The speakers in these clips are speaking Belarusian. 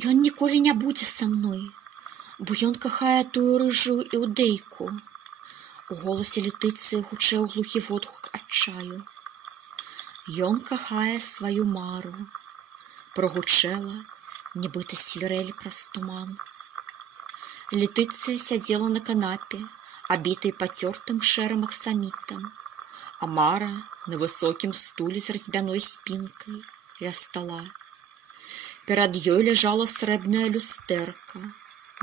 Ён ніколі не будзе са мной, бо ён кахае тую рыжую іўдэйку. У голасе Летыцыі гучэў глухі водгук адчаю. Ён кахае сваю мару, прогучэла, нібыта свірэль праз туман. Летыцыя сядзела на канапе, абітай пацёртым шэрым аксамітам, а Мара на высокім стуле з разьбяной спінкай ля стала. Перад ёй ляжала срэбная люстэрка,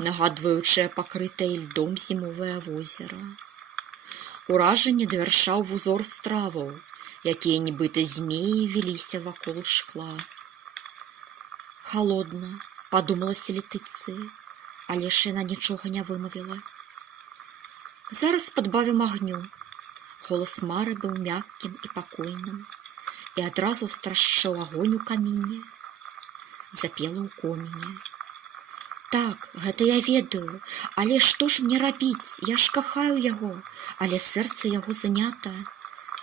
нагадваючае пакрытае льдом зімовае возера. Уражанне давяршаў вузор страваў, якія нібыта змеі віліся вакол шкла. Халодна, падумалася Летыцыя, але ж яна нічога не вымавіла. Зараз падбавім агню. Голас Мары быў мяккім і пакойным, і адразу страшчаў агонь у каміне. Запела ў коміне. Так, гэта я ведаю, але што ж мне рабіць? Я ж кахаю яго, але сэрца яго занята.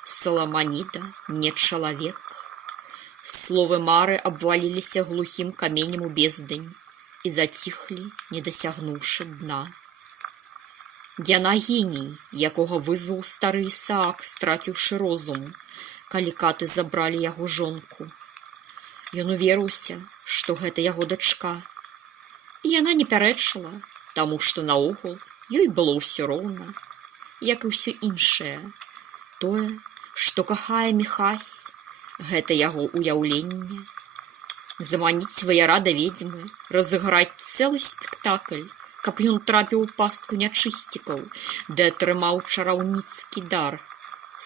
Саламаніда не чалавек. Словы Мары абваліліся глухім каменем у бездань і заціхлі, не дасягнуўшы дна. Яна геній, якога вызваў стары Ісаак, страціўшы розум, калі каты забралі яго жонку. Ён уверыўся, што гэта яго дачка. І яна не пярэчыла, таму што наогул ёй было ўсё роўна, як і ўсё іншае. Тое, што кахае Міхась, гэта яго ўяўленне. Заманіць ваяра да ведзьмы, разыграць цэлы спектакль, каб ён трапіў у пастку нячысцікаў, ды атрымаў чараўніцкі дар,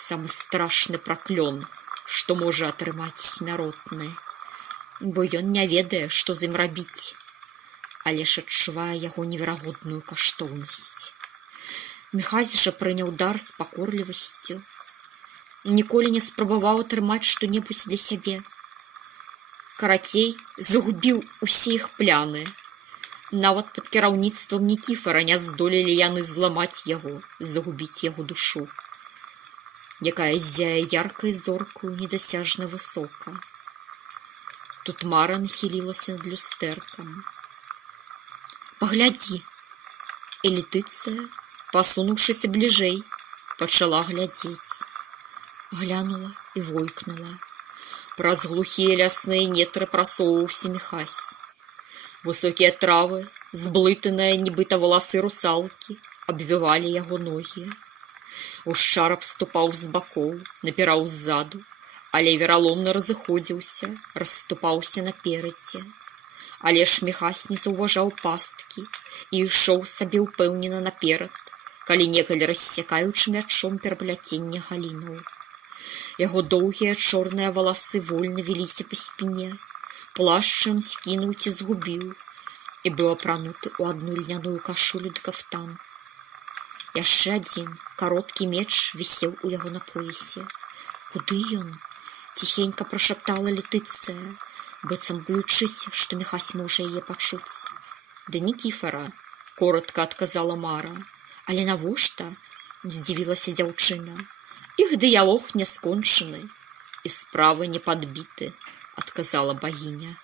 самы страшны праклён, што можа атрымаць смяротны. Бо ён не ведае, што з ім рабіць, але ж адчувае яго неверагодную каштоўнасць. Міхась жа прыняў дар з пакорлівасцю, ніколі не спрабаваў атрымаць што-небудзь для сябе. Карацей, загубіў усе іх пляны. Нават пад кіраўніцтвам Нікіфара не здолелі яны зламаць яго, загубіць яго душу, якая ззяе яркай зоркаю недасяжна высока. Тут Мара нахілілася над люстэркам. «Паглядзі!» І Летыцыя, пасунуўшыся бліжэй, пачала глядзець. Глянула і войкнула. Праз глухія лясныя нетры прасоўваўся Міхась. Высокія травы, зблытаныя нібыта валасы русалкі, абвівалі яго ногі. Ушчар абступаў з бакоў, напіраў ззаду, але вераломна разыходзіўся, расступаўся наперадзе. Але ж Міхась не заўважаў пасткі і ішоў сабе ўпэўнена наперад, калі некалі рассякаючы мячом перапляценне галінаў. Яго доўгія чорныя валасы вольна віліся па спіне, плашч ён скінуў ці згубіў і быў апрануты ў адну льняную кашулю ды кафтан. Яшчэ адзін кароткі меч вісеў у яго на поясе. Куды ён? Ціхенька прашаптала Летыцыя, быццам баючыся, што Міхась можа яе пачуць. Да Нікіфара, коротка адказала Мара. Але навошта? Здзівілася дзяўчына. Іх дыялог не скончаны і справы не падбіты, адказала багіня.